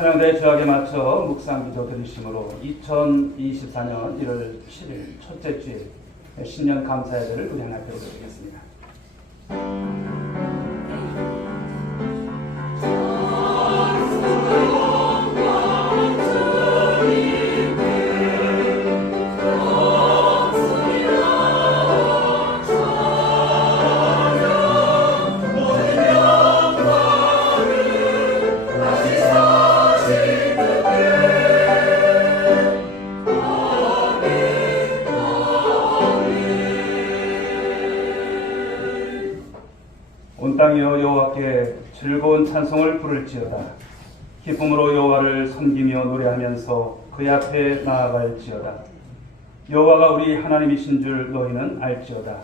찬양대 주약에 맞춰 묵상기도 들으심으로 2024년 1월 7일 첫째 주일 신년 감사 예배를 우리 하나 드리겠습니다. 온 땅이여 여호와께 즐거운 찬송을 부를지어다. 기쁨으로 여호와를 섬기며 노래하면서 그의 앞에 나아갈지어다. 여호와가 우리 하나님이신 줄 너희는 알지어다.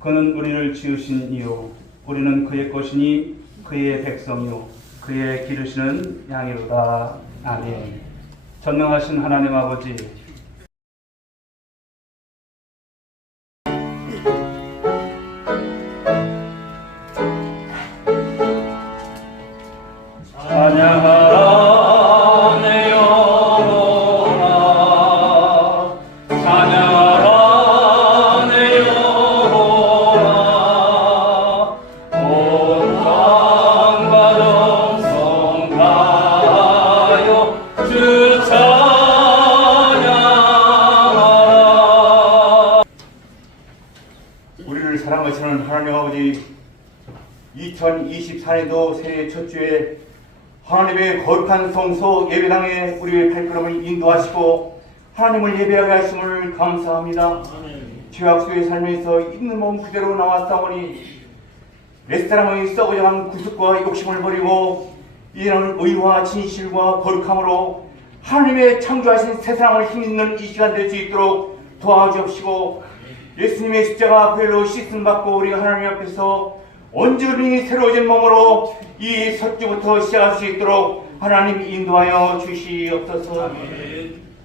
그는 우리를 지으신 이요 우리는 그의 것이니 그의 백성이요 그의 기르시는 양이로다. 아멘. 전능하신 하나님 아버지, 찬양하라 내 영혼아, 찬양하라 내 영혼아, 온 땅과 정성 다하여 주 찬양하라. 우리를 사랑하시는 하나님 아버지, 2024년도 새해 첫 주에 하나님의 거룩한 성소 예배당에 우리의 발걸음을 인도하시고 하나님을 예배하게 하심을 감사합니다. 죄악 속에 살면서 있는 몸 그대로 나왔사오니 옛사람의 썩어져간 구습과 욕심을 버리고 이제는 의와 진실과 거룩함으로 하나님의 창조하신 세상을 힘있는 이 시간 될 수 있도록 도와주옵시고, 예수님의 십자가 보혈로 씻음 받고 우리가 하나님 앞에서 온전히 새로워진 몸으로 이 섭주부터 시작할 수 있도록 하나님 인도하여 주시옵소서.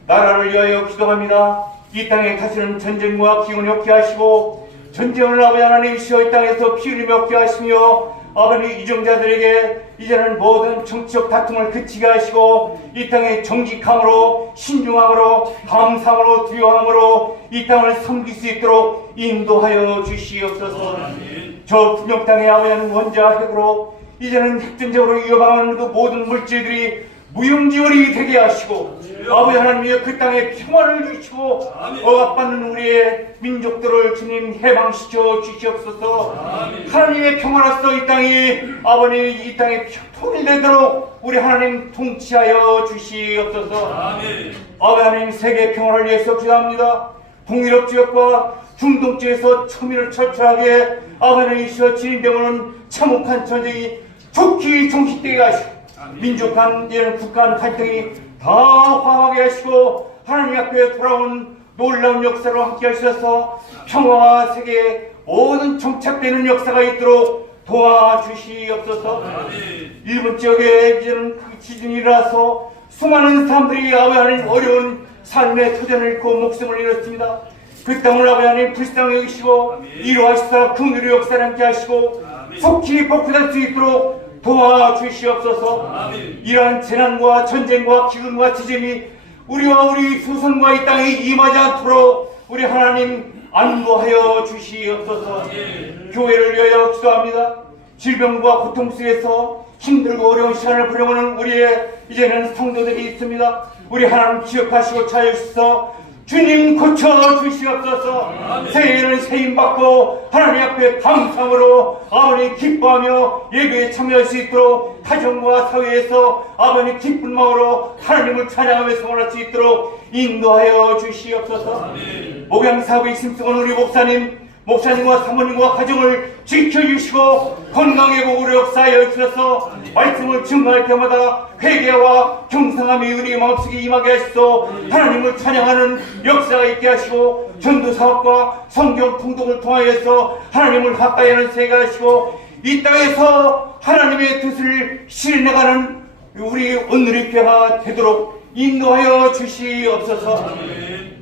나라를 위하여 기도합니다. 이 땅에 다스리는 전쟁과 기운이 없게 하시고, 전쟁을 아버지 하나님이시여 이 땅에서 피 흘리며 없게 하시며, 아버지 이정자들에게 이제는 모든 정치적 다툼을 그치게 하시고 이 땅의 정직함으로 신중함으로 감사함으로 두려움으로 이 땅을 섬길 수 있도록 인도하여 주시옵소서. 저 북녘 땅의 아버지는 원자 핵으로 이제는 핵전적으로 위협하는 그 모든 물질들이 무용지물이 되게 하시고 아버지 하나님이여 그 땅에 평화를 주시고 억압받는 우리의 민족들을 주님 해방시켜 주시옵소서. 하나님의 평화로서 이 땅이 아버님 이 땅에 통일되도록 우리 하나님 통치하여 주시옵소서. 아버지 하나님 세계 평화를 위해서 기도합니다. 동유럽 지역과 중동 지역에서 첨예를 철저하게 아버지 하나님이시여 진행되는 참혹한 전쟁이 좋게 종식되게 하시고 민족 간 국가 간 갈등이 다 화하게 하시고 하나님 앞에 돌아온 놀라운 역사로 함께 하셔서 평화와 세계에 모든 정착되는 역사가 있도록 도와주시옵소서. 일본 지역에 이제는 그 지진이 일어나서 수많은 사람들이 아버지 하나님 어려운 삶의 터전을 잃고 목숨을 잃었습니다. 그 땅을 아버지 하나님 불쌍히 여기시고 이루하시사 그 은혜의 역사를 함께 하시고 속히 복구될 수 있도록 도와주시옵소서. 이러한 재난과 전쟁과 기근과 지진이 우리와 우리 후손과 이 땅에 임하지 않도록 우리 하나님 안보하여 주시옵소서. 교회를 위하여 기도합니다. 질병과 고통 속에서 힘들고 어려운 시간을 보내오는 우리의 이제는 성도들이 있습니다. 우리 하나님 기억하시고 찾아주셔서 주님 고쳐주시옵소서. 새해에는 새힘 받고 하나님 앞에 감사함으로 아버님 기뻐하며 예배에 참여할 수 있도록 가정과 사회에서 아버님 기쁜 마음으로 하나님을 찬양하며 성원할 수 있도록 인도하여 주시옵소서. 목양사업에 힘쓰는 우리 목사님과 사모님과 가정을 지켜주시고 건강의 복으로 역사하여 주셔서 말씀을 증거할 때마다 회개와 경성함이 우리 마음속에 임하게 하시소. 하나님을 찬양하는 역사가 있게 하시고 전도사업과 성경 통독을 통하여서 하나님을 가까이 하는 세계가 하시고 이 땅에서 하나님의 뜻을 실현해가는 우리 오늘의 교회가 되도록 인도하여 주시옵소서.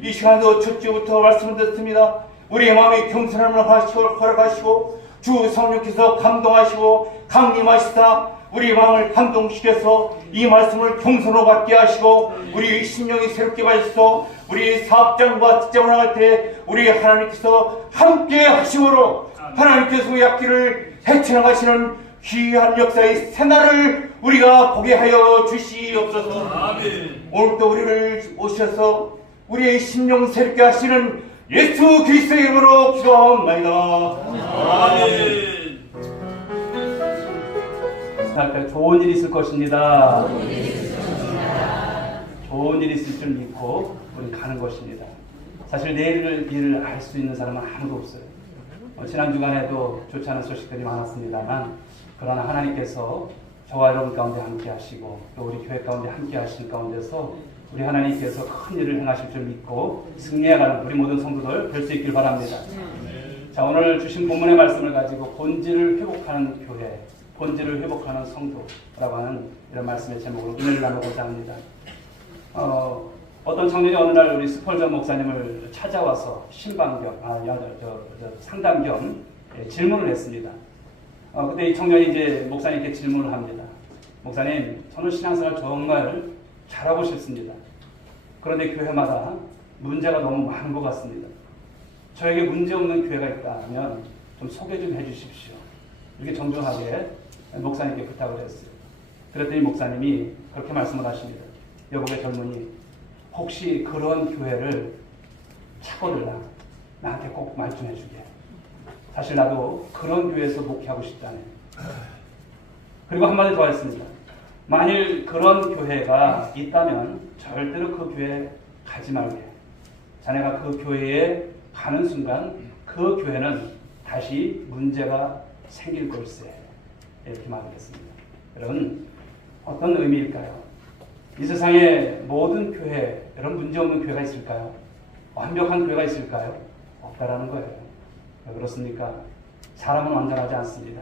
이 시간도 첫 주부터 말씀을 듣습니다. 우리의 마음이 경선함을 허락하시고 주 성령께서 감동하시고 강림하시사 우리 마음을 감동시켜서 이 말씀을 경선으로 받게 하시고 우리 심령이 새롭게 하셔서 우리 사업장과 직장을 나갈 때 우리 하나님께서 함께 하심으로 하나님께서 우리 앞길을 헤쳐나가시는 귀한 역사의 새날을 우리가 보게 하여 주시옵소서. 아멘. 오늘도 우리를 오셔서 우리의 심령 새롭게 하시는 예수 그리스도의 이름으로 기도하옵나이다. 아멘. 좋은 일이 있을 것입니다. 좋은 일이 있을 줄 믿고 우리 가는 것입니다. 사실 내일을 일을 알 수 있는 사람은 아무도 없어요. 지난 주간에도 좋지 않은 소식들이 많았습니다만 그러나 하나님께서 저와 여러분 가운데 함께 하시고 또 우리 교회 가운데 함께 하신 가운데서 우리 하나님께서 큰 일을 행하실 줄 믿고 승리해가는 우리 모든 성도들 될 수 있길 바랍니다. 자, 오늘 주신 본문의 말씀을 가지고 본질을 회복하는 교회, 본질을 회복하는 성도라고 하는 이런 말씀의 제목으로 은혜를 나누고자 합니다. 어떤 청년이 어느 날 우리 스펄전 목사님을 찾아와서 상담 겸 질문을 했습니다. 그때 이 청년이 이제 목사님께 질문을 합니다. 목사님, 저는 신앙생활 정말 잘하고 싶습니다. 그런데 교회마다 문제가 너무 많은 것 같습니다. 저에게 문제 없는 교회가 있다면 좀 소개 좀 해주십시오. 이렇게 정중하게 목사님께 부탁을 했어요. 그랬더니 목사님이 그렇게 말씀을 하십니다. 여보게 젊은이, 혹시 그런 교회를 찾거들라 나한테 꼭 말 좀 해주게. 사실 나도 그런 교회에서 목회하고 싶다네. 그리고 한마디 더 했습니다. 만일 그런 교회가 있다면 절대로 그 교회에 가지 말게. 자네가 그 교회에 가는 순간 그 교회는 다시 문제가 생길 걸세. 이렇게 말을 했습니다. 여러분, 어떤 의미일까요? 이 세상에 모든 교회, 여러분 문제 없는 교회가 있을까요? 완벽한 교회가 있을까요? 없다라는 거예요. 왜 그렇습니까? 사람은 완전하지 않습니다.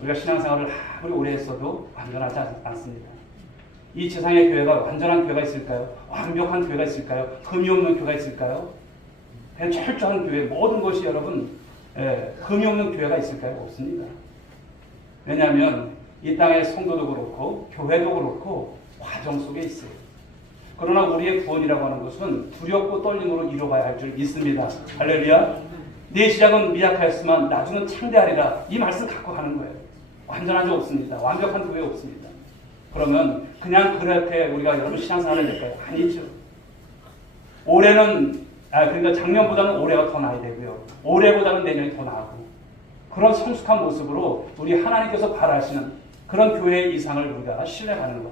우리가 신앙생활을 아무리 오래 했어도 완전하지 않습니다. 이 세상의 교회가 완전한 교회가 있을까요? 완벽한 교회가 있을까요? 금이 없는 교회가 있을까요? 그냥 철저한 교회, 모든 것이 여러분 금이 없는 교회가 있을까요? 없습니다. 왜냐하면 이 땅의 성도도 그렇고 교회도 그렇고 과정 속에 있어요. 그러나 우리의 구원이라고 하는 것은 두렵고 떨림으로 이뤄가야 할 줄 믿습니다. 할렐루야. 내 시작은 미약하였지만 나중은 창대하리라. 이 말씀 갖고 가는 거예요. 완전하지 없습니다. 완벽한 교회 없습니다. 그러면 그냥 그렇게 우리가 여러분 신앙생활을 될까요? 아니죠. 올해는 그러니까 작년보다는 올해가 더 나아야 되고요. 올해보다는 내년이 더 나아고 그런 성숙한 모습으로 우리 하나님께서 바라시는 그런 교회의 이상을 우리가 신뢰하는 것.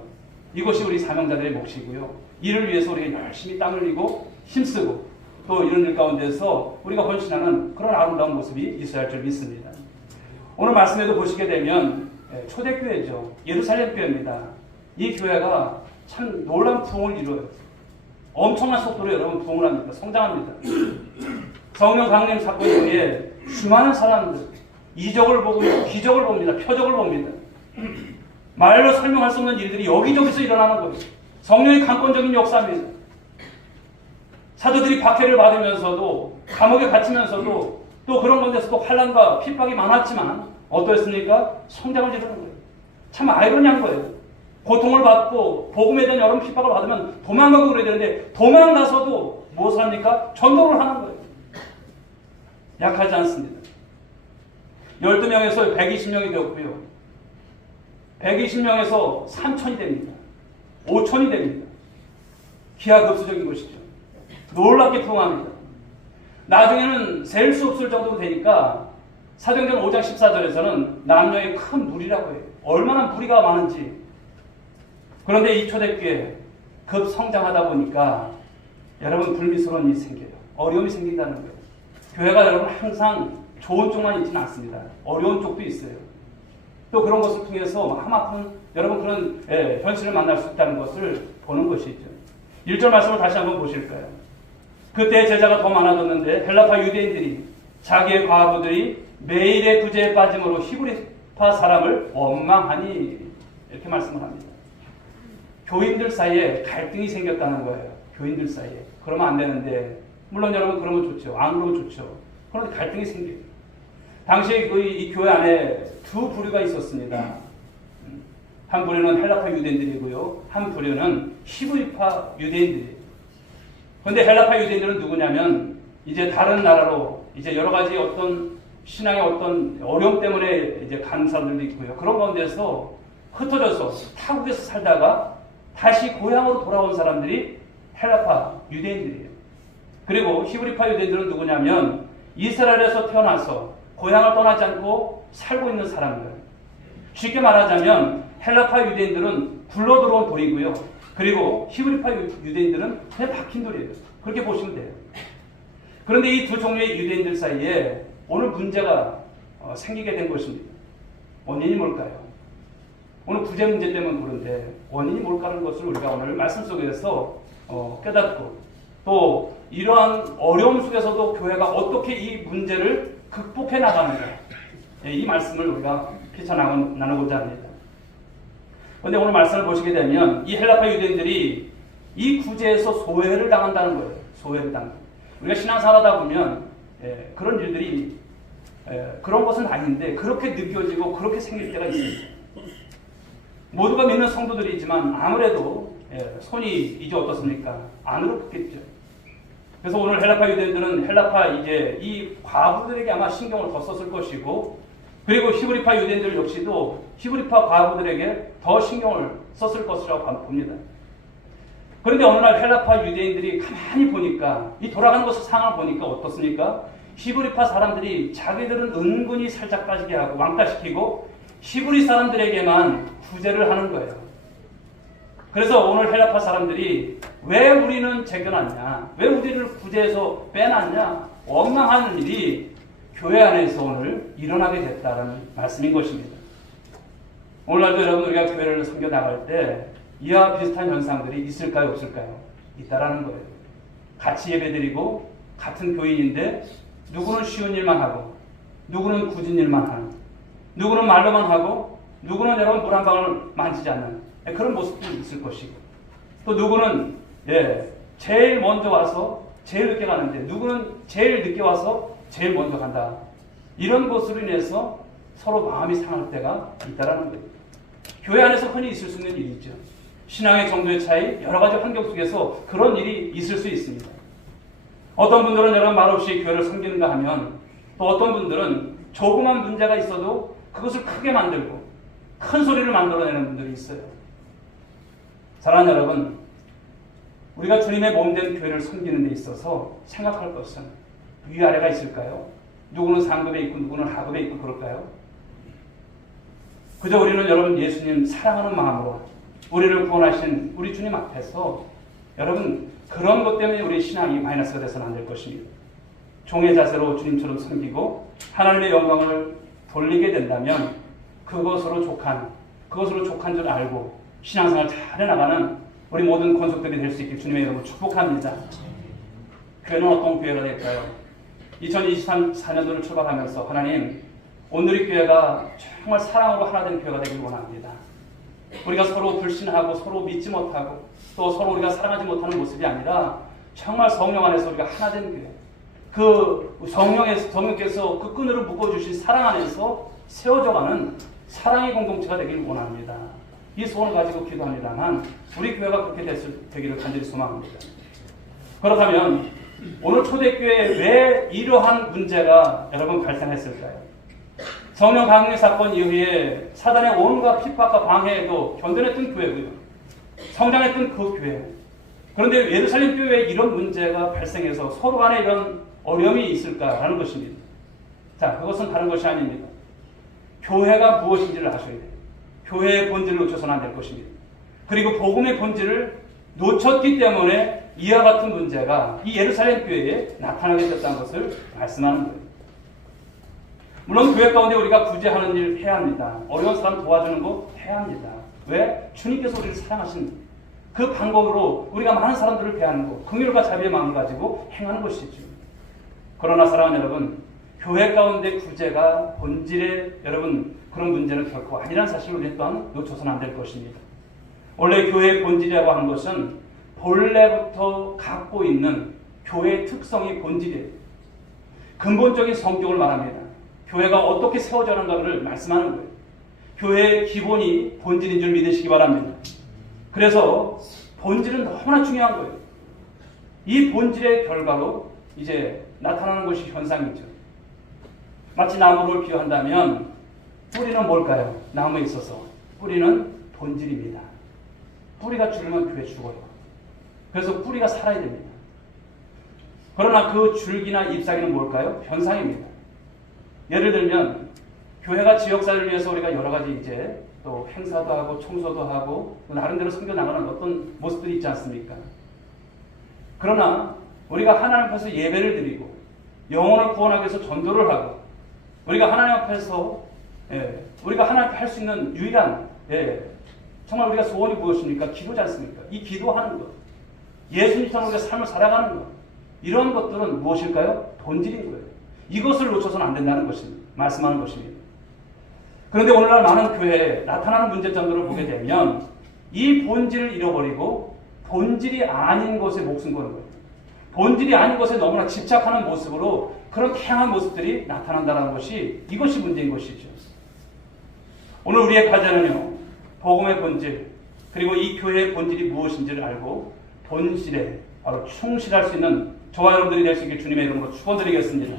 이것이 우리 사명자들의 몫이고요. 이를 위해서 우리가 열심히 땀 흘리고 힘쓰고 또 이런 일 가운데서 우리가 헌신하는 그런 아름다운 모습이 있어야 할 줄 믿습니다. 오늘 말씀에도 보시게 되면 초대교회죠. 예루살렘 교회입니다. 이 교회가 참 놀라운 부흥을 이루어요. 엄청난 속도로 여러분 부흥을 합니다. 성장합니다. 성령 강림 사건 이후에 수많은 사람들 이적을 보고 기적을 봅니다. 표적을 봅니다. 말로 설명할 수 없는 일들이 여기저기서 일어나는 거예요. 성령의 강권적인 역사입니다. 사도들이 박해를 받으면서도 감옥에 갇히면서도 또 그런 건데서도 환난과 핍박이 많았지만 어떠했습니까? 성장을 이루는 거예요. 참 아이러니한 거예요. 고통을 받고 복음에 대한 여러 핍박을 받으면 도망가고 그래야 되는데 도망가서도 무엇을 합니까? 전도를 하는 거예요. 약하지 않습니다. 12명에서 120명이 되었고요. 120명에서 3,000이 됩니다. 5,000이 됩니다. 기하급수적인 것이죠. 놀랍게 부흥합니다. 나중에는 셀 수 없을 정도로 되니까 사도행전 5장 14절에서는 남녀의 큰 무리라고 해요. 얼마나 무리가 많은지. 그런데 이 초대교회 급 성장하다 보니까 여러분 불미스러운 일이 생겨요. 어려움이 생긴다는 거예요. 교회가 여러분 항상 좋은 쪽만 있지는 않습니다. 어려운 쪽도 있어요. 또 그런 것을 통해서 하마터면 여러분 그런 현실을 만날 수 있다는 것을 보는 것이죠. 1절 말씀을 다시 한번 보실까요? 그때 제자가 더 많아졌는데 헬라파 유대인들이 자기의 과부들이 매일의 구제에 빠짐으로 히브리파 사람을 원망하니 이렇게 말씀을 합니다. 교인들 사이에 갈등이 생겼다는 거예요. 교인들 사이에. 그러면 안 되는데 물론 여러분 그러면 좋죠. 안 그러면 좋죠. 그런데 갈등이 생겨요. 당시에 이 교회 안에 두 부류가 있었습니다. 한 부류는 헬라파 유대인들이고요. 한 부류는 히브리파 유대인들이에요. 그런데 헬라파 유대인들은 누구냐면 이제 다른 나라로 이제 여러 가지 어떤 신앙의 어떤 어려움 때문에 이제 가는 사람들도 있고요. 그런 가운데서 흩어져서 타국에서 살다가 다시 고향으로 돌아온 사람들이 헬라파 유대인들이에요. 그리고 히브리파 유대인들은 누구냐면 이스라엘에서 태어나서 고향을 떠나지 않고 살고 있는 사람들. 쉽게 말하자면 헬라파 유대인들은 굴러 들어온 돌이고요. 그리고 히브리파 유대인들은 그냥 박힌 돌이에요. 그렇게 보시면 돼요. 그런데 이 두 종류의 유대인들 사이에 오늘 문제가 생기게 된 것입니다. 원인이 뭘까요? 오늘 구제 문제 때문에 그런데 원인이 뭘까라는 것을 우리가 오늘 말씀 속에서 깨닫고 또 이러한 어려움 속에서도 교회가 어떻게 이 문제를 극복해 나가는가, 이 말씀을 우리가 피차 나누고자 합니다. 그런데 오늘 말씀을 보시게 되면 이 헬라파 유대인들이 이 구제에서 소외를 당한다는 거예요. 소외를 당한다. 우리가 신앙생활하다 보면 그런 일들이 그런 것은 아닌데 그렇게 느껴지고 그렇게 생길 때가 있습니다. 모두가 믿는 성도들이지만 아무래도 손이 이제 어떻습니까? 안으로 붙겠죠. 그래서 오늘 헬라파 유대인들은 헬라파 이제 이 과부들에게 아마 신경을 더 썼을 것이고, 그리고 히브리파 유대인들 역시도 히브리파 과부들에게 더 신경을 썼을 것이라고 봅니다. 그런데 어느 날 헬라파 유대인들이 가만히 보니까 이 돌아가는 것을 상황을 보니까 어떻습니까? 히브리파 사람들이 자기들은 은근히 살짝 빠지게 하고 왕따시키고 히브리 사람들에게만 구제를 하는 거예요. 그래서 오늘 헬라파 사람들이 왜 우리는 제껴놨냐, 왜 우리를 구제해서 빼놨냐, 원망하는 일이 교회 안에서 오늘 일어나게 됐다는 말씀인 것입니다. 오늘날도 여러분 우리가 교회를 섬겨 나갈 때 이와 비슷한 현상들이 있을까요, 없을까요? 있다라는 거예요. 같이 예배드리고 같은 교인인데 누구는 쉬운 일만 하고 누구는 굳은 일만 하는, 누구는 말로만 하고 누구는 여러분 물 한 방울 만지지 않는 그런 모습도 있을 것이고, 또 누구는 제일 먼저 와서 제일 늦게 가는데 누구는 제일 늦게 와서 제일 먼저 간다. 이런 것으로 인해서 서로 마음이 상할 때가 있다라는 거예요. 교회 안에서 흔히 있을 수 있는 일이죠. 신앙의 정도의 차이, 여러 가지 환경 속에서 그런 일이 있을 수 있습니다. 어떤 분들은 여러분 말없이 교회를 섬기는가 하면, 또 어떤 분들은 조그만 문제가 있어도 그것을 크게 만들고 큰 소리를 만들어내는 분들이 있어요. 사랑하는 여러분, 우리가 주님의 몸된 교회를 섬기는 데 있어서 생각할 것은 위아래가 있을까요? 누구는 상급에 있고 누구는 하급에 있고 그럴까요? 그저 우리는 여러분 예수님 사랑하는 마음으로 우리를 구원하신 우리 주님 앞에서 여러분 그런 것 때문에 우리 신앙이 마이너스가 돼서는 안 될 것입니다. 종의 자세로 주님처럼 섬기고 하나님의 영광을 돌리게 된다면 그것으로 족한 줄 알고 신앙생활 잘 해나가는 우리 모든 권속들이 될 수 있게 주님의 이름으로 축복합니다. 교회는 어떤 교회가 될까요? 2023년도를 출발하면서 하나님, 오늘의 교회가 정말 사랑으로 하나 된 교회가 되길 원합니다. 우리가 서로 불신하고 서로 믿지 못하고 또 서로 우리가 사랑하지 못하는 모습이 아니라 정말 성령 안에서 우리가 하나 된 교회, 그 성령께서 그 끈으로 묶어주신 사랑 안에서 세워져가는 사랑의 공동체가 되길 원합니다. 이 소원을 가지고 기도합니다만 우리 교회가 그렇게 되기를 간절히 소망합니다. 그렇다면 오늘 초대교회에 왜 이러한 문제가 여러분 발생했을까요? 성령 강림 사건 이후에 사단의 온갖 핍박과 방해에도 견뎌냈던 교회고요. 성장했던 그 교회. 그런데 예루살렘 교회에 이런 문제가 발생해서 서로 간에 이런 어려움이 있을까라는 것입니다. 자, 그것은 다른 것이 아닙니다. 교회가 무엇인지를 아셔야 돼요. 교회의 본질을 놓쳐서는 안 될 것입니다. 그리고 복음의 본질을 놓쳤기 때문에 이와 같은 문제가 이 예루살렘 교회에 나타나게 됐다는 것을 말씀하는 거예요. 물론 교회 가운데 우리가 구제하는 일 해야 합니다. 어려운 사람 도와주는 거 해야 합니다. 왜? 주님께서 우리를 사랑하신 그 방법으로 우리가 많은 사람들을 대하는 것, 긍휼과 자비의 마음을 가지고 행하는 것이죠. 그러나 사랑하는 여러분, 교회 가운데 구제가 본질의 여러분 그런 문제는 결코 아니라는 사실을 우리 또한 놓쳐서는 안 될 것입니다. 원래 교회의 본질이라고 하는 것은 본래부터 갖고 있는 교회의 특성이 본질이에요. 근본적인 성격을 말합니다. 교회가 어떻게 세워져는가를 말씀하는 거예요. 교회의 기본이 본질인 줄 믿으시기 바랍니다. 그래서 본질은 너무나 중요한 거예요. 이 본질의 결과로 이제 나타나는 것이 현상이죠. 마치 나무를 비유한다면 뿌리는 뭘까요? 나무에 있어서 뿌리는 본질입니다. 뿌리가 죽으면 교회 죽어요. 그래서 뿌리가 살아야 됩니다. 그러나 그 줄기나 잎사귀는 뭘까요? 현상입니다. 예를 들면 교회가 지역사회를 위해서 우리가 여러 가지 이제 또 행사도 하고 청소도 하고 나름대로 섬겨 나가는 어떤 모습들이 있지 않습니까? 그러나 우리가 하나님 앞에서 예배를 드리고 영혼을 구원하기 위해서 전도를 하고 우리가 하나님 앞에서 우리가 하나님 앞에 할 수 있는 유일한 정말 우리가 소원이 무엇입니까? 기도지 않습니까? 이 기도하는 것, 예수님처럼 우리가 삶을 살아가는 것, 이런 것들은 무엇일까요? 본질인 거예요. 이것을 놓쳐서는 안 된다는 것입니다. 말씀하는 것입니다. 그런데 오늘날 많은 교회에 나타나는 문제점들을 보게 되면 이 본질을 잃어버리고 본질이 아닌 것에 목숨 거는 거예요. 본질이 아닌 것에 너무나 집착하는 모습으로 그런 다양한 모습들이 나타난다는 것이 이것이 문제인 것이죠. 오늘 우리의 과제는요, 복음의 본질, 그리고 이 교회의 본질이 무엇인지를 알고 본질에 바로 충실할 수 있는 저와 여러분들이 될 수 있게 주님의 이름으로 축원드리겠습니다.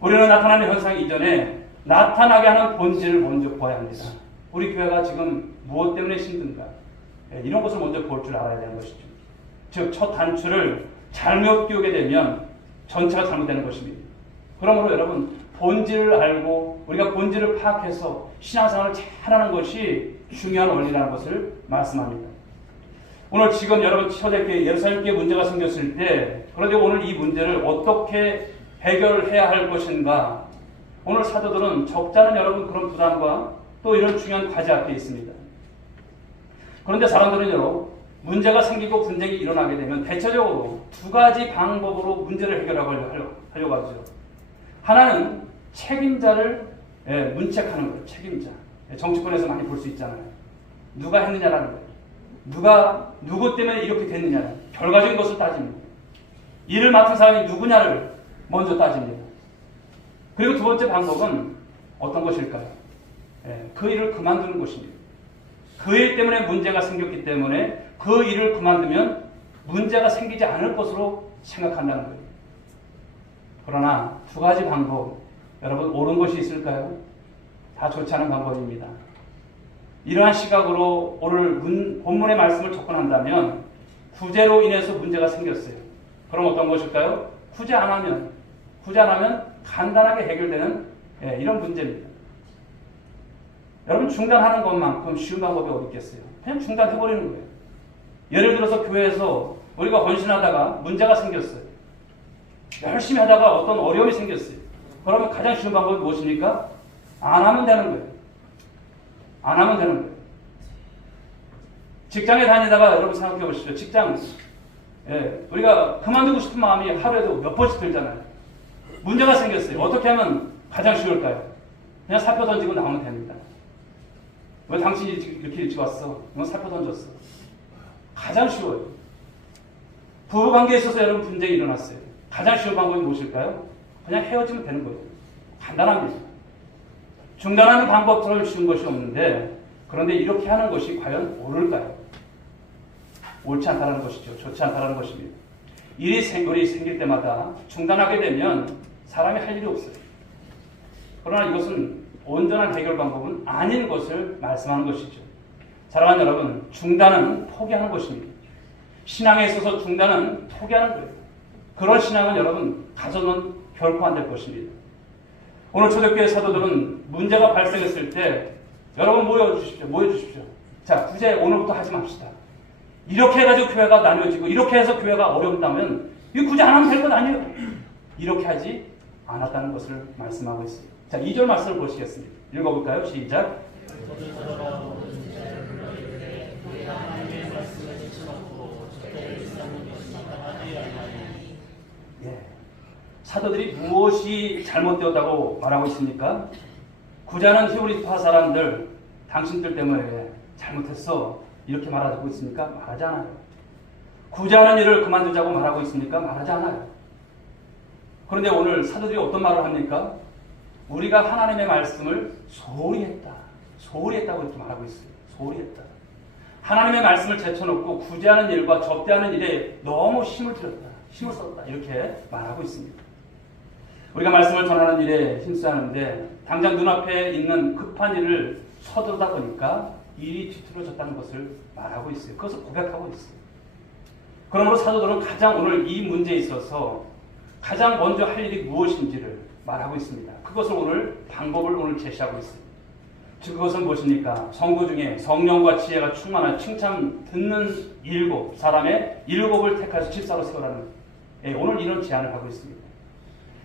우리는 나타나는 현상 이전에 나타나게 하는 본질을 먼저 보아야 합니다. 우리 교회가 지금 무엇 때문에 힘든가? 이런 것을 먼저 볼 줄 알아야 되는 것이죠. 즉, 첫 단추를 잘못 끼우게 되면 전체가 잘못되는 것입니다. 그러므로 여러분, 본질을 알고 우리가 본질을 파악해서 신앙생활을 잘하는 것이 중요한 원리라는 것을 말씀합니다. 오늘 지금 여러분 초대교회 예루살렘교회 문제가 생겼을 때, 그런데 오늘 이 문제를 어떻게 해결해야 할 것인가? 오늘 사도들은 적잖은 여러분 그런 부담과 또 이런 중요한 과제 앞에 있습니다. 그런데 사람들은요, 문제가 생기고 분쟁이 일어나게 되면 대체적으로 두 가지 방법으로 문제를 해결하려고 하죠. 하나는 책임자를 문책하는 거예요. 책임자. 정치권에서 많이 볼 수 있잖아요. 누가 했느냐라는 거예요. 누구 때문에 이렇게 됐느냐. 결과적인 것을 따집니다. 일을 맡은 사람이 누구냐를 먼저 따집니다. 그리고 두 번째 방법은 어떤 것일까요? 그 일을 그만두는 것입니다. 그 일 때문에 문제가 생겼기 때문에 그 일을 그만두면 문제가 생기지 않을 것으로 생각한다는 거예요. 그러나 두 가지 방법, 여러분 옳은 것이 있을까요? 다 좋지 않은 방법입니다. 이러한 시각으로 오늘 본문의 말씀을 접근한다면 구제로 인해서 문제가 생겼어요. 그럼 어떤 것일까요? 구제 안 하면 간단하게 해결되는 이런 문제입니다. 여러분 중단하는 것만큼 쉬운 방법이 어디 있겠어요? 그냥 중단해버리는 거예요. 예를 들어서 교회에서 우리가 헌신하다가 문제가 생겼어요. 열심히 하다가 어떤 어려움이 생겼어요. 그러면 가장 쉬운 방법이 무엇입니까? 안 하면 되는 거예요. 안 하면 되는 거예요. 직장에 다니다가 여러분 생각해 보십시오. 직장, 우리가 그만두고 싶은 마음이 하루에도 몇 번씩 들잖아요. 문제가 생겼어요. 어떻게 하면 가장 쉬울까요? 그냥 사표 던지고 나오면 됩니다. 왜 당신이 이렇게 일찍 왔어? 너 사표 던졌어. 가장 쉬워요. 부부관계에 있어서 여러분 분쟁이 일어났어요. 가장 쉬운 방법이 무엇일까요? 그냥 헤어지면 되는 거예요. 간단합니다. 중단하는 방법처럼 쉬운 것이 없는데, 그런데 이렇게 하는 것이 과연 옳을까요? 옳지 않다는 것이죠. 좋지 않다는 것입니다. 일이 생길 때마다 중단하게 되면 사람이 할 일이 없어요. 그러나 이것은 온전한 해결 방법은 아닌 것을 말씀하는 것이죠. 사랑하는 여러분, 중단은 포기하는 것입니다. 신앙에 있어서 중단은 포기하는 거예요. 그런 신앙은 여러분 가져는 결코 안 될 것입니다. 오늘 초대교회 사도들은 문제가 발생했을 때 여러분 모여주십시오. 자, 구제 오늘부터 하지 맙시다. 이렇게 해가지고 교회가 나뉘어지고 이렇게 해서 교회가 어렵다면 이 구제 안 하면 될 건 아니에요. 이렇게 하지 않았다는 것을 말씀하고 있습니다. 자, 2절 말씀을 보시겠습니다. 읽어볼까요? 시작. 사도들이 무엇이 잘못되었다고 말하고 있습니까? 구자는 히브리파 사람들, 당신들 때문에 잘못했어. 이렇게 말하고 있습니까? 말하지 않아요. 구자하는 일을 그만두자고 말하고 있습니까? 말하지 않아요. 그런데 오늘 사도들이 어떤 말을 합니까? 우리가 하나님의 말씀을 소홀히 했다. 소홀히 했다고 이렇게 말하고 있어요. 소홀히 했다. 하나님의 말씀을 제쳐놓고 구제하는 일과 접대하는 일에 너무 힘을 들였다. 힘을 썼다. 이렇게 말하고 있습니다. 우리가 말씀을 전하는 일에 힘써야 하는데 당장 눈앞에 있는 급한 일을 서두르다 보니까 일이 뒤틀어졌다는 것을 말하고 있어요. 그것을 고백하고 있어요. 그러므로 사도들은 가장 오늘 이 문제에 있어서 가장 먼저 할 일이 무엇인지를 말하고 있습니다. 그것을 오늘 방법을 오늘 제시하고 있습니다. 즉 그것은 무엇입니까? 성도 중에 성령과 지혜가 충만한 칭찬 듣는 7사람의 7을 택해서 집사로 세우라는 오늘 이런 제안을 하고 있습니다.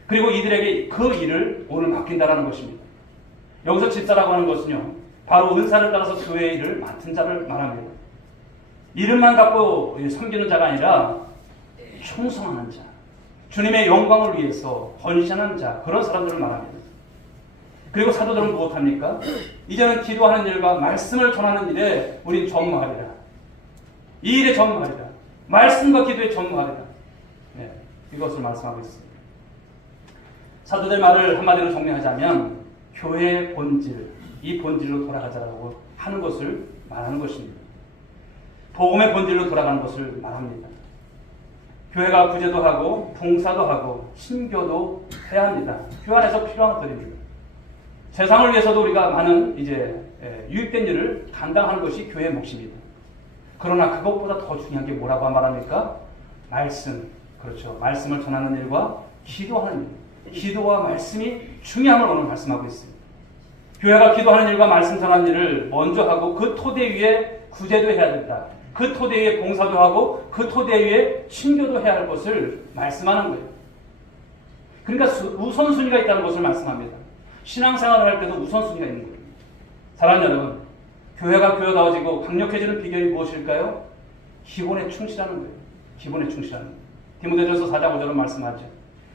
그리고 이들에게 그 일을 오늘 맡긴다라는 것입니다. 여기서 집사라고 하는 것은요, 바로 은사를 따라서 교회의 일을 맡은 자를 말합니다. 이름만 갖고 섬기는 자가 아니라 충성하는 자, 주님의 영광을 위해서 헌신하는 자, 그런 사람들을 말합니다. 그리고 사도들은 무엇합니까? 이제는 기도하는 일과 말씀을 전하는 일에 우린 전무하리라. 이 일에 전무하리라. 말씀과 기도에 전무하리라. 네, 이것을 말씀하고 있습니다. 사도들 말을 한마디로 정리하자면 교회의 본질, 이 본질로 돌아가자라고 하는 것을 말하는 것입니다. 복음의 본질로 돌아가는 것을 말합니다. 교회가 구제도 하고 봉사도 하고 신교도 해야 합니다. 교회 안에서 필요한 것들입니다. 세상을 위해서도 우리가 많은 유익된 일을 감당하는 것이 교회의 몫입니다. 그러나 그것보다 더 중요한 게 뭐라고 말합니까? 말씀, 그렇죠. 말씀을 전하는 일과 기도하는 일. 기도와 말씀이 중요함을 오늘 말씀하고 있습니다. 교회가 기도하는 일과 말씀 전하는 일을 먼저 하고 그 토대 위에 구제도 해야 된다. 그 토대 위에 봉사도 하고 그 토대 위에 친교도 해야 할 것을 말씀하는 거예요. 그러니까 우선순위가 있다는 것을 말씀합니다. 신앙생활을 할 때도 우선순위가 있는 거예요. 사랑하는 여러분, 교회가 교회다워지고 강력해지는 비결이 무엇일까요? 기본에 충실하는 거예요. 기본에 충실하는 거예요. 디모데전서 4장 5절은 말씀하죠.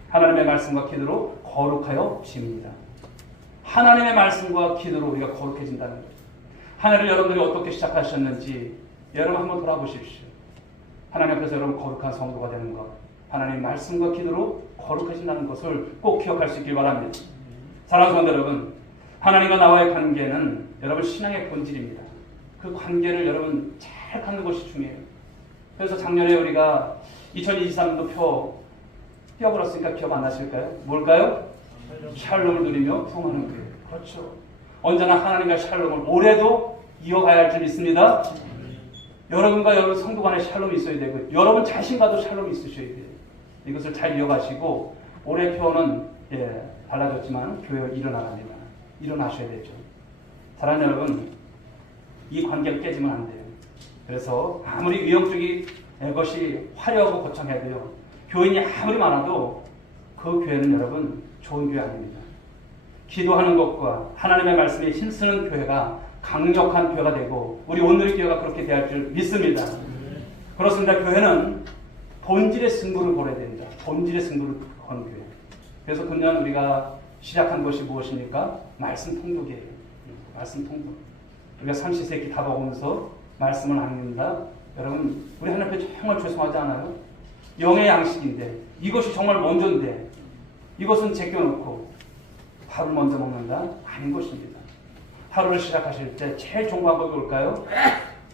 하나님의 말씀과 기도로 거룩하여 집니다. 하나님의 말씀과 기도로 우리가 거룩해진다는 거예요. 한 해를 여러분들이 어떻게 시작하셨는지 여러분 한번 돌아보십시오. 하나님 앞에서 여러분 거룩한 성도가 되는 것, 하나님의 말씀과 기도로 거룩해진다는 것을 꼭 기억할 수 있길 바랍니다. 사랑하는 성도 여러분, 하나님과 나와의 관계는 여러분 신앙의 본질입니다. 그 관계를 여러분 잘 갖는 것이 중요해요. 그래서 작년에 우리가 2023년도 표 띄워버렸으니까 기억 안 나실까요? 뭘까요? 샬롬을 누리며 부흥하는 교회. 그렇죠. 언제나 하나님과 샬롬을 올해도 이어가야 할 줄 믿습니다. 여러분과 여러분 성도 간에 샬롬이 있어야 되고 여러분 자신과도 샬롬이 있으셔야 돼요. 이것을 잘 이어가시고 올해 표는 달라졌지만 교회가 일어나갑니다. 일어나셔야 되죠. 사랑하는 여러분, 이 관계를 깨지면 안 돼요. 그래서 아무리 위형적인 것이 화려하고 거창해야 돼요. 교인이 아무리 많아도 그 교회는 여러분 좋은 교회 아닙니다. 기도하는 것과 하나님의 말씀에 힘쓰는 교회가 강력한 교회가 되고 우리 온누리 교회가 그렇게 대할 줄 믿습니다. 그렇습니다. 교회는 본질의 승부를 걸어야 됩니다. 본질의 승부를 거는 교회. 그래서 금년 우리가 시작한 것이 무엇입니까? 말씀 통독이에요. 말씀 통독. 우리가 삼시세끼 다 먹으면서 말씀을 나눈다. 여러분, 우리 하나님 앞에 정말 죄송하지 않아요? 영의 양식인데 이것이 정말 먼저인데 이것은 제껴놓고 밥을 먼저 먹는다? 아닌 것입니다. 하루를 시작하실 때 제일 좋은 방법이 뭘까요?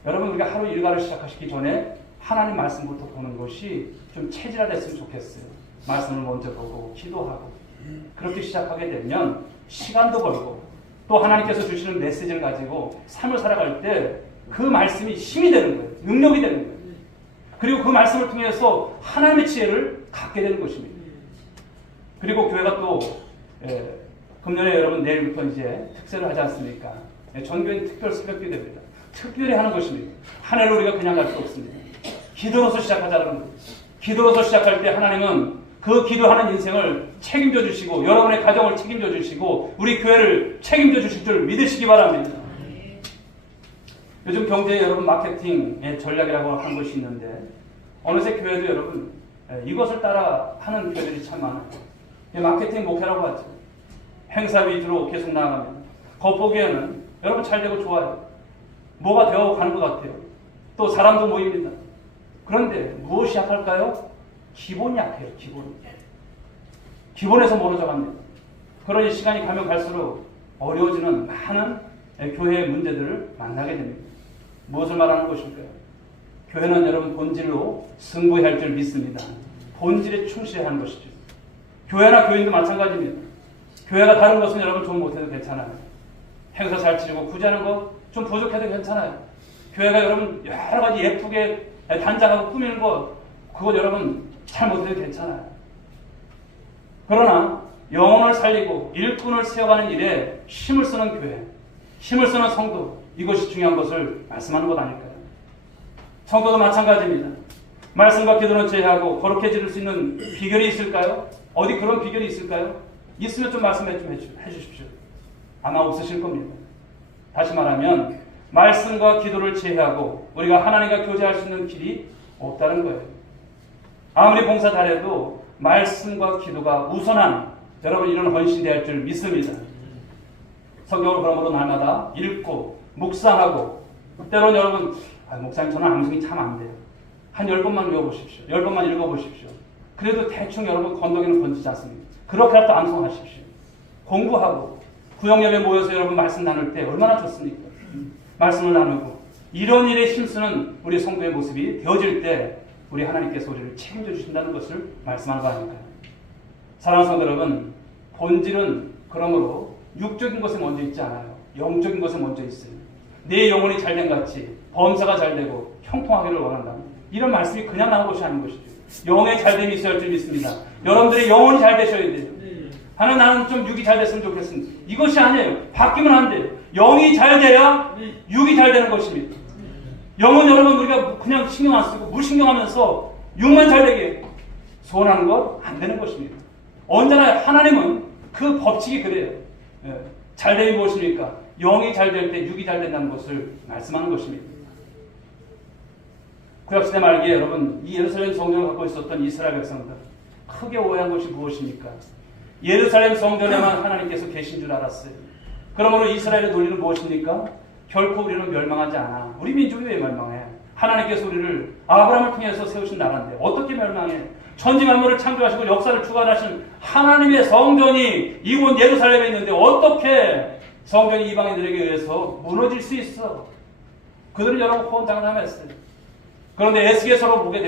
여러분, 우리가 하루 일과를 시작하시기 전에 하나님 말씀부터 보는 것이 좀 체질화됐으면 좋겠어요. 말씀을 먼저 보고 기도하고 그렇게 시작하게 되면 시간도 벌고 또 하나님께서 주시는 메시지를 가지고 삶을 살아갈 때 그 말씀이 힘이 되는 거예요. 능력이 되는 거예요. 그리고 그 말씀을 통해서 하나님의 지혜를 갖게 되는 것입니다. 그리고 교회가 또 금년에 여러분 내일부터 이제 특세를 하지 않습니까? 전교인 특별 새벽기도 됩니다. 특별히 하는 것입니다. 한 해를 우리가 그냥 갈 수 없습니다. 기도로서 시작하자는 거예요. 기도로서 시작할 때 하나님은 그 기도하는 인생을 책임져 주시고 여러분의 가정을 책임져 주시고 우리 교회를 책임져 주실 줄 믿으시기 바랍니다. 요즘 경제에 여러분 마케팅의 전략이라고 하는 것이 있는데 어느새 교회도 여러분 이것을 따라 하는 교회들이 참 많아요. 마케팅 목표라고 하죠. 행사 위주로 계속 나아가면 겉보기에는 여러분 잘 되고 좋아요. 뭐가 되어가는 것 같아요. 또 사람도 모입니다. 그런데 무엇이 약할까요? 기본이 약해요. 기본에서 멀어져 갑니다. 그러니 시간이 가면 갈수록 어려워지는 많은 교회의 문제들을 만나게 됩니다. 무엇을 말하는 것일까요? 교회는 여러분 본질로 승부해야 할 줄 믿습니다. 본질에 충실해야 하는 것이죠. 교회나 교인도 마찬가지입니다. 교회가 다른 것은 여러분 좀 못해도 괜찮아요. 행사 잘 치르고 구제하는 거 좀 부족해도 괜찮아요. 교회가 여러분 여러 가지 예쁘게 단장하고 꾸미는 거 그거 여러분 잘 못해도 괜찮아요. 그러나 영혼을 살리고 일꾼을 세워가는 일에 힘을 쓰는 교회, 힘을 쓰는 성도, 이것이 중요한 것을 말씀하는 것 아닐까요? 성도도 마찬가지입니다. 말씀과 기도는 제외하고 거룩해질 수 있는 비결이 있을까요? 어디 그런 비결이 있을까요? 있으면 좀 말씀해 주십시오. 아마 없으실 겁니다. 다시 말하면 말씀과 기도를 제외하고 우리가 하나님과 교제할 수 있는 길이 없다는 거예요. 아무리 봉사 잘해도 말씀과 기도가 우선한 여러분 이런 헌신돼야 할 줄 믿습니다. 성경을 그러므로 날마다 읽고 묵상하고 때로는 여러분 목사님 저는 암송이 참 안 돼요. 한 10번만 외워보십시오. 10번만 읽어보십시오. 그래도 대충 여러분 건더기는 건지지 않습니까? 그렇게라도 암송하십시오. 공부하고 구역역에 모여서 여러분 말씀 나눌 때 얼마나 좋습니까? 말씀을 나누고 이런 일에 힘쓰는 우리 성도의 모습이 되어질 때 우리 하나님께서 우리를 책임져 주신다는 것을 말씀하는 거 아닐까요? 사랑하는 성도 여러분, 본질은 그러므로 육적인 것에 먼저 있지 않아요. 영적인 것에 먼저 있어요. 내 영혼이 잘된 같이 범사가 잘되고 형통하기를 원한다. 이런 말씀이 그냥 나온 것이 아닌 것이죠. 영의 잘됨이 있어야 할 줄 믿습니다. 여러분들의 영혼이 잘 되셔야 돼요. 하나 나는 좀 육이 잘 됐으면 좋겠습니다. 이것이 아니에요. 바뀌면 안 돼요. 영이 잘 돼야 육이 잘 되는 것입니다. 영은 여러분 우리가 그냥 신경 안 쓰고 무신경하면서 육만 잘 되게 소원하는 것 안 되는 것입니다. 언제나 하나님은 그 법칙이 그래요. 잘됨이 무엇입니까? 영이 잘 될 때 육이 잘 된다는 것을 말씀하는 것입니다. 구약시대 말기에 여러분 이 예루살렘 성전을 갖고 있었던 이스라엘 백성들 크게 오해한 것이 무엇입니까? 예루살렘 성전에만 하나님께서 계신 줄 알았어요. 그러므로 이스라엘의 논리는 무엇입니까? 결코 우리는 멸망하지 않아. 우리 민족이 왜 멸망해? 하나님께서 우리를 아브라함을 통해서 세우신 나라인데 어떻게 멸망해? 천지 만물을 창조하시고 역사를 주관하신 하나님의 성전이 이곳 예루살렘에 있는데 어떻게 성전이 이방인들에게 의해서 무너질 수 있어? 그들은 여러분 호언장담했어요. 그런데 에스겔서를 보게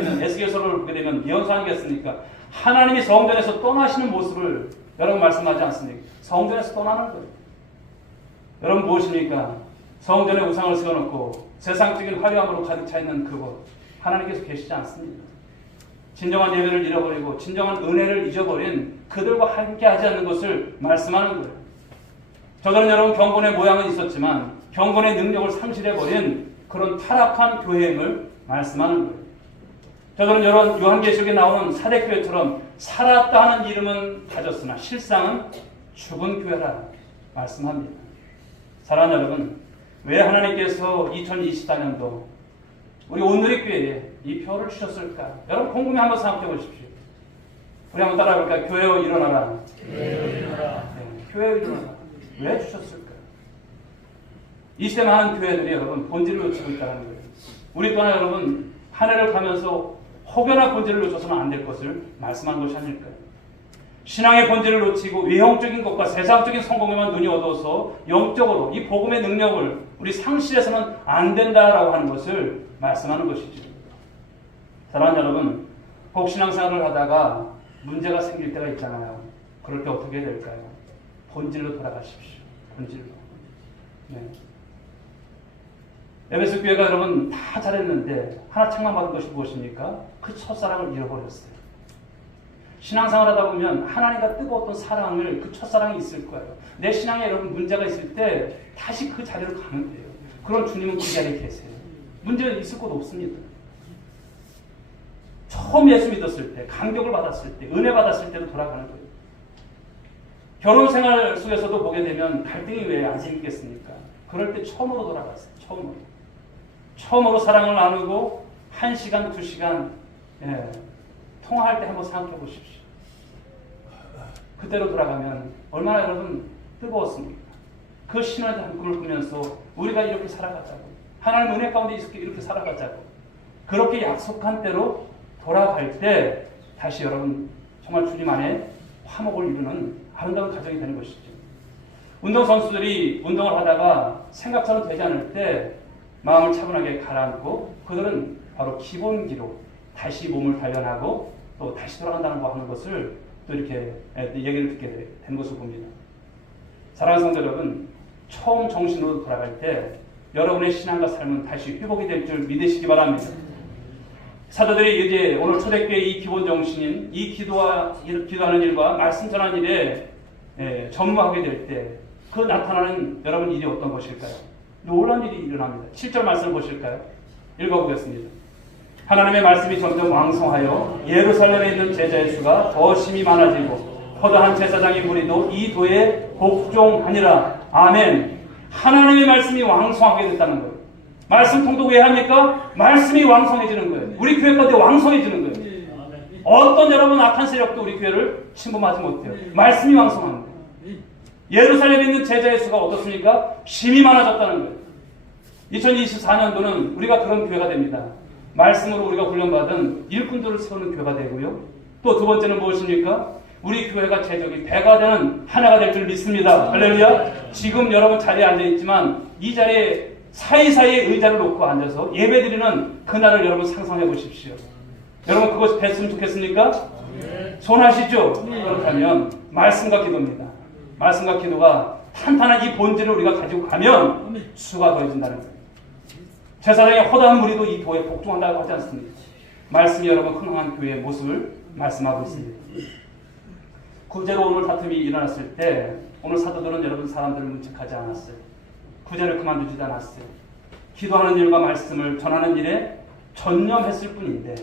되면 예언서는 겠습니까? 하나님이 성전에서 떠나시는 모습을 여러분 말씀하지 않습니까? 성전에서 떠나는 거예요. 여러분 무엇입니까? 성전에 우상을 세워놓고 세상적인 화려함으로 가득 차 있는 그곳 하나님께서 계시지 않습니다. 진정한 예배를 잃어버리고 진정한 은혜를 잊어버린 그들과 함께하지 않는 것을 말씀하는 거예요. 저들은 여러분 경건의 모양은 있었지만 경건의 능력을 상실해버린 그런 타락한 교회임을 말씀하는 거예요. 저들은 여러분 요한계시록에 나오는 사대교회처럼 살았다 하는 이름은 가졌으나 실상은 죽은 교회라 말씀합니다. 사랑하는 여러분, 왜 하나님께서 2024년도 우리 온누리교회에 이 표를 주셨을까? 여러분 곰곰이 한번 생각해 보십시오. 우리 한번 따라해 볼까요? 교회여 일어나라. 교회여 일어나라. 왜 주셨을까요? 이 시대 많은 교회들이 여러분 본질을 놓치고 있다는 거예요. 우리 또한 여러분 한 해를 가면서 혹여나 본질을 놓쳐서는 안 될 것을 말씀한 것이 아닐까요? 신앙의 본질을 놓치고 외형적인 것과 세상적인 성공에만 눈이 어두워서 영적으로 이 복음의 능력을 우리 상실해서는 안 된다라고 하는 것을 말씀하는 것이죠. 사랑하는 여러분, 혹 신앙생활을 하다가 문제가 생길 때가 있잖아요. 그럴 때 어떻게 해야 될까요? 본질로 돌아가십시오. 본질로. 네. 에베소 교회가 여러분 다 잘했는데 하나 책망받은 것이 무엇입니까? 그 첫사랑을 잃어버렸어요. 신앙생활 하다 보면 하나님과 뜨거웠던 사랑을 그 첫사랑이 있을 거예요. 내 신앙에 여러분 문제가 있을 때 다시 그 자리로 가면 돼요. 그런 주님은 그 자리에 계세요. 문제가 있을 곳 없습니다. 처음 예수 믿었을 때, 감격을 받았을 때, 은혜 받았을 때로 돌아가는 거예요. 결혼 생활 속에서도 보게 되면 갈등이 왜 안 생기겠습니까? 그럴 때 처음으로 돌아갔어요. 처음으로 사랑을 나누고 1시간, 2시간 통화할 때 한번 생각해 보십시오. 그때로 돌아가면 얼마나 여러분 뜨거웠습니까? 그 신앙의 한 꿈을 꾸면서 우리가 이렇게 살아가자고, 하나님 은혜 가운데 이렇게 살아가자고, 그렇게 약속한 때로 돌아갈 때 다시 여러분 정말 주님 안에 화목을 이루는 아름다운 가정이 되는 것이죠. 운동선수들이 운동을 하다가 생각처럼 되지 않을 때 마음을 차분하게 가라앉고 그들은 바로 기본기로 다시 몸을 단련하고 또 다시 돌아간다는 거 하는 것을 또 이렇게 얘기를 듣게 된 것을 봅니다. 사랑하는 성도 여러분, 처음 정신으로 돌아갈 때 여러분의 신앙과 삶은 다시 회복이 될 줄 믿으시기 바랍니다. 사도들이 이제 오늘 초대교회의 이 기본 정신인 이 기도하는 일과 말씀 전하는 일에 전무하게 될 때 그 나타나는 여러분 일이 어떤 것일까요? 놀라운 일이 일어납니다. 7절 말씀을 보실까요? 읽어보겠습니다. 하나님의 말씀이 점점 왕성하여 예루살렘에 있는 제자의 수가 더 심히 많아지고 허다한 제사장의 무리도 이 도에 복종하니라. 아멘. 하나님의 말씀이 왕성하게 됐다는 거예요. 말씀 통독 왜 합니까? 말씀이 왕성해지는 거예요. 우리 교회 가운데 왕성해지는 거예요. 어떤 여러분 악한 세력도 우리 교회를 침범하지 못해요. 말씀이 왕성한 거예요. 예루살렘에 있는 제자의 수가 어떻습니까? 심히 많아졌다는 거예요. 2024년도는 우리가 그런 교회가 됩니다. 말씀으로 우리가 훈련받은 일꾼들을 세우는 교회가 되고요. 또 두 번째는 무엇입니까? 우리 교회가 제적이 배가 되는 하나가 될 줄 믿습니다. 할렐루야. 지금 여러분 자리에 앉아있지만 이 자리에 사이사이에 의자를 놓고 앉아서 예배드리는 그날을 여러분 상상해 보십시오. 여러분 그것이 됐으면 좋겠습니까? 손하시죠? 그렇다면 말씀과 기도입니다. 말씀과 기도가 탄탄한 이 본질을 우리가 가지고 가면 수가 더해진다는 거예요. 제사장의 허다한 무리도 이 도에 복종한다고 하지 않습니까? 말씀이 여러분 흥황한 교회의 모습을 말씀하고 있습니다. 구제로 오늘 다툼이 일어났을 때 오늘 사도들은 여러분 사람들을 문책하지 않았어요. 구제를 그만두지도 않았어요. 기도하는 일과 말씀을 전하는 일에 전념했을 뿐인데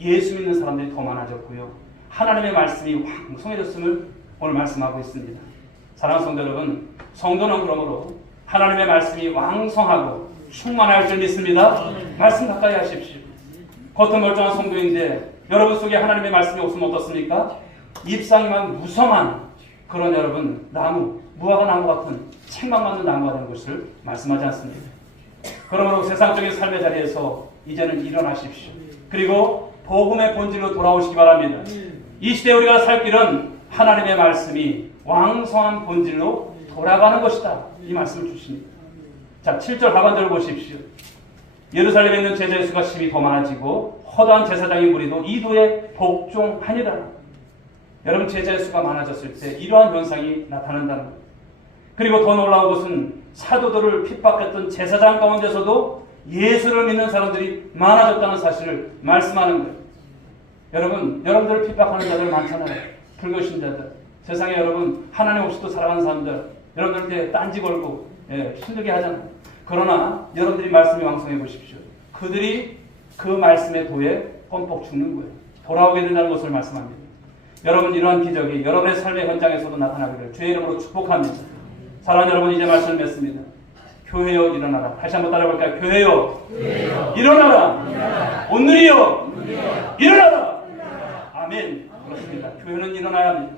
예수 믿는 사람들이 더 많아졌고요. 하나님의 말씀이 왕성해졌음을 오늘 말씀하고 있습니다. 사랑하는 성도 여러분, 성도는 그러므로 하나님의 말씀이 왕성하고 충만할 줄 믿습니다. 말씀 가까이 하십시오. 겉은 멀쩡한 성도인데 여러분 속에 하나님의 말씀이 없으면 어떻습니까? 잎상이만 무성한 그런 여러분 나무, 무화과 나무 같은 책망 맞는 나무가 되는 것을 말씀하지 않습니다. 그러므로 세상적인 삶의 자리에서 이제는 일어나십시오. 그리고 복음의 본질로 돌아오시기 바랍니다. 이 시대에 우리가 살 길은 하나님의 말씀이 왕성한 본질로 돌아가는 것이다. 이 말씀을 주십니다. 자, 7절 하반절을 보십시오. 예루살렘에 있는 제자의 수가 심히 더 많아지고 허다한 제사장의 무리도 이도에 복종하니라. 여러분 제자의 수가 많아졌을 때 이러한 현상이 나타난다는 것. 그리고 더 놀라운 것은 사도들을 핍박했던 제사장 가운데서도 예수를 믿는 사람들이 많아졌다는 사실을 말씀하는 거예요. 여러분, 여러분들을 핍박하는 자들 많잖아요. 불교신자들, 세상에 여러분 하나님 없이도 살아가는 사람들, 여러분들한테 딴지 걸고 힘들게 하잖아요. 그러나 여러분들이 말씀이 왕성해 보십시오. 그들이 그 말씀의 도에 껌뻑 죽는 거예요. 돌아오게 된다는 것을 말씀합니다. 여러분 이러한 기적이 여러분의 삶의 현장에서도 나타나기를 주의 이름으로 축복합니다. 사랑하는 여러분, 이제 말씀을 맺습니다. 교회여 일어나라. 다시 한번 따라볼까요? 교회여 일어나라. 오늘이여 일어나라. 아멘. 그렇습니다. 교회는 일어나야 합니다.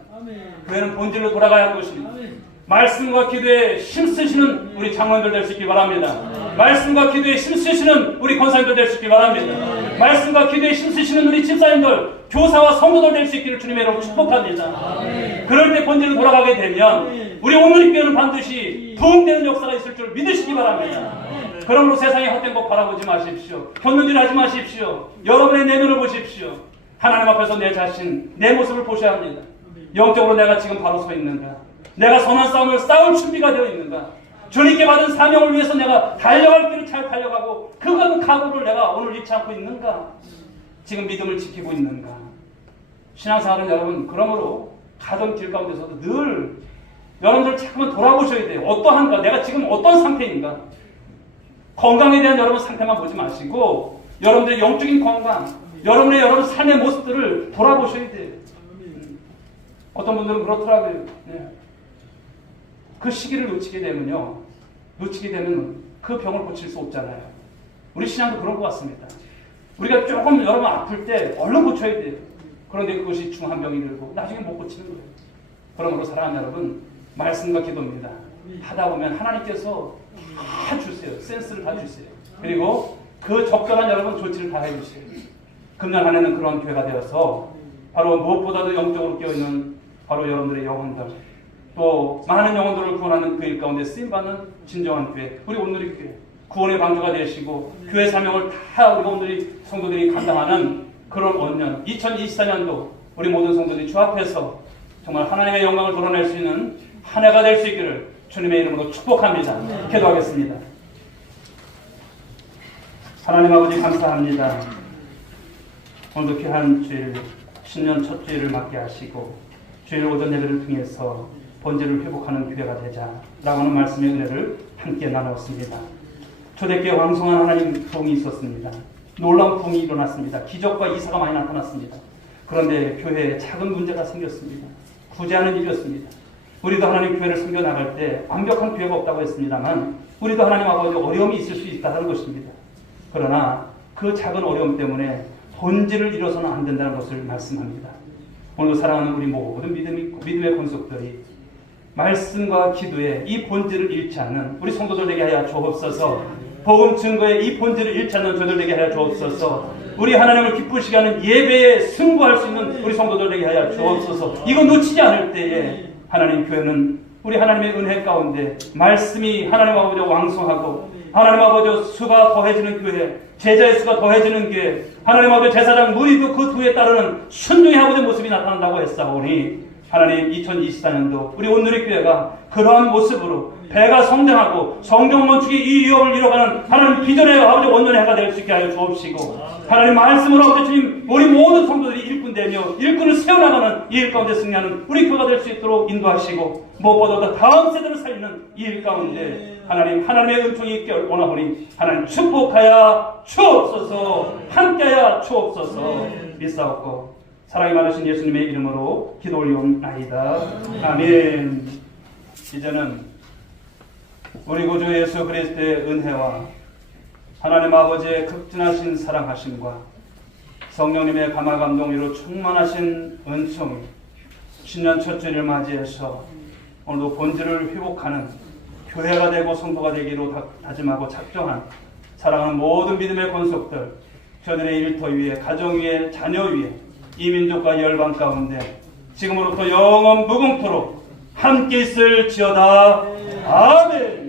교회는 본질로 돌아가야 할 것입니다. 말씀과 기도에 힘쓰시는 우리 장로님들 될 수 있기 바랍니다. 말씀과 기도에 힘쓰시는 우리 권사님들 될 수 있기 바랍니다. 말씀과 기도에 힘쓰시는 우리 집사님들, 교사와 성도들 될 수 있기를 주님의 이름으로 축복합니다. 그럴 때 본질로 돌아가게 되면 우리 오늘의 교회는 반드시 부흥되는 역사가 있을 줄 믿으시기 바랍니다. 그러므로 세상의 헛된 것 바라보지 마십시오. 곁눈질 하지 마십시오. 여러분의 내면을 보십시오. 하나님 앞에서 내 자신, 내 모습을 보셔야 합니다. 영적으로 내가 지금 바로 서 있는가? 내가 선한 싸움을 싸울 준비가 되어 있는가? 주님께 받은 사명을 위해서 내가 달려갈 길을 잘 달려가고 그건 각오를 내가 오늘 잃지 않고 있는가? 지금 믿음을 지키고 있는가? 신앙생활은 여러분 그러므로 가던 길 가운데서도 늘 여러분들 자꾸만 돌아보셔야 돼요. 어떠한가? 내가 지금 어떤 상태인가? 건강에 대한 여러분 상태만 보지 마시고 여러분들의 영적인 건강, 여러분의 여러분 삶의 모습들을 돌아보셔야 돼요. 어떤 분들은 그렇더라고요. 네. 그 시기를 놓치게 되면 그 병을 고칠 수 없잖아요. 우리 신앙도 그런 것 같습니다. 우리가 조금 여러분 아플 때 얼른 고쳐야 돼요. 그런데 그것이 중한 병이 들고 나중에 못 고치는 거예요. 그러므로 사랑하는 여러분, 말씀과 기도입니다. 하다 보면 하나님께서 다 주세요. 센스를 다 주세요. 그리고 그 적절한 여러분 조치를 다 해주세요. 금년 한 해는 그런 교회가 되어서 바로 무엇보다도 영적으로 깨어있는 바로 여러분들의 영혼들, 또 많은 영혼들을 구원하는 그 일 가운데 쓰임받는 진정한 교회, 우리 온누리 교회, 구원의 방주가 되시고 교회 사명을 다 우리 온누리 성도들이 감당하는 그런 언년, 2024년도 우리 모든 성도들이 주 앞에서 정말 하나님의 영광을 드러낼 수 있는 한 해가 될 수 있기를 주님의 이름으로 축복합니다. 기도하겠습니다. 하나님 아버지 감사합니다. 오늘도 귀한 주일, 신년 첫 주일을 맞게 하시고 주일 오전 예배를 통해서 본질을 회복하는 교회가 되자라고 하는 말씀의 은혜를 함께 나누었습니다. 초대교회 왕성한 하나님 부흥이 있었습니다. 놀라운 부흥이 일어났습니다. 기적과 이사가 많이 나타났습니다. 그런데 교회에 작은 문제가 생겼습니다. 구제하는 일이었습니다. 우리도 하나님 교회를 섬겨 나갈 때 완벽한 교회가 없다고 했습니다만 우리도 하나님 아버지 어려움이 있을 수 있다는 것입니다. 그러나 그 작은 어려움 때문에 본질을 잃어서는 안 된다는 것을 말씀합니다. 오늘도 사랑하는 우리 모든 믿음의 권속들이 말씀과 기도에 이 본질을 잃지 않는 우리 성도들 되게 하여 주옵소서. 복음 증거에 이 본질을 잃지 않는 저들 되게 하여 주옵소서. 우리 하나님을 기쁘시게 하는 예배에 승부할 수 있는 우리 성도들 되게 하여 주옵소서. 이거 놓치지 않을 때에 하나님 교회는 우리 하나님의 은혜 가운데 말씀이 하나님 아버지 왕성하고 하나님 아버지 수가 더해지는 교회, 제자의 수가 더해지는 교회, 하나님 아버지 제사장 무리도 그 뒤에 따르는 순종의 아버지의 모습이 나타난다고 했사오니 하나님 2024년도 우리 온누리 교회가 그러한 모습으로 배가 성장하고 성경 건축이 이 위협을 이뤄가는 하나님 비전의 아버지 원년의 해가 될 수 있게 하여 주옵시고 하나님 말씀으로 아버지 주님 우리 모든 성도들이 일꾼되며 일꾼을 세워나가는 이 일 가운데 승리하는 우리 교회가 될 수 있도록 인도하시고 무엇보다 다음 세대를 살리는 이 일 가운데 하나님의 은총이 있기를 원하오니 하나님 축복하여 주옵소서. 함께하여 주옵소서. 믿사옵고 사랑이 많으신 예수님의 이름으로 기도 올리옵나이다. 아멘. 이제는 우리 구주 예수 그리스도의 은혜와 하나님 아버지의 극진하신 사랑하심과 성령님의 감화감동으로 충만하신 은총이 신년 첫 주일을 맞이해서 오늘도 본질을 회복하는 교회가 되고 성도가 되기로 다짐하고 작정한 사랑하는 모든 믿음의 권속들, 저들의 일터 위에, 가정 위에, 자녀 위에, 이 민족과 열방 가운데 지금으로부터 영원 무궁토록 함께 있을지어다. 아멘.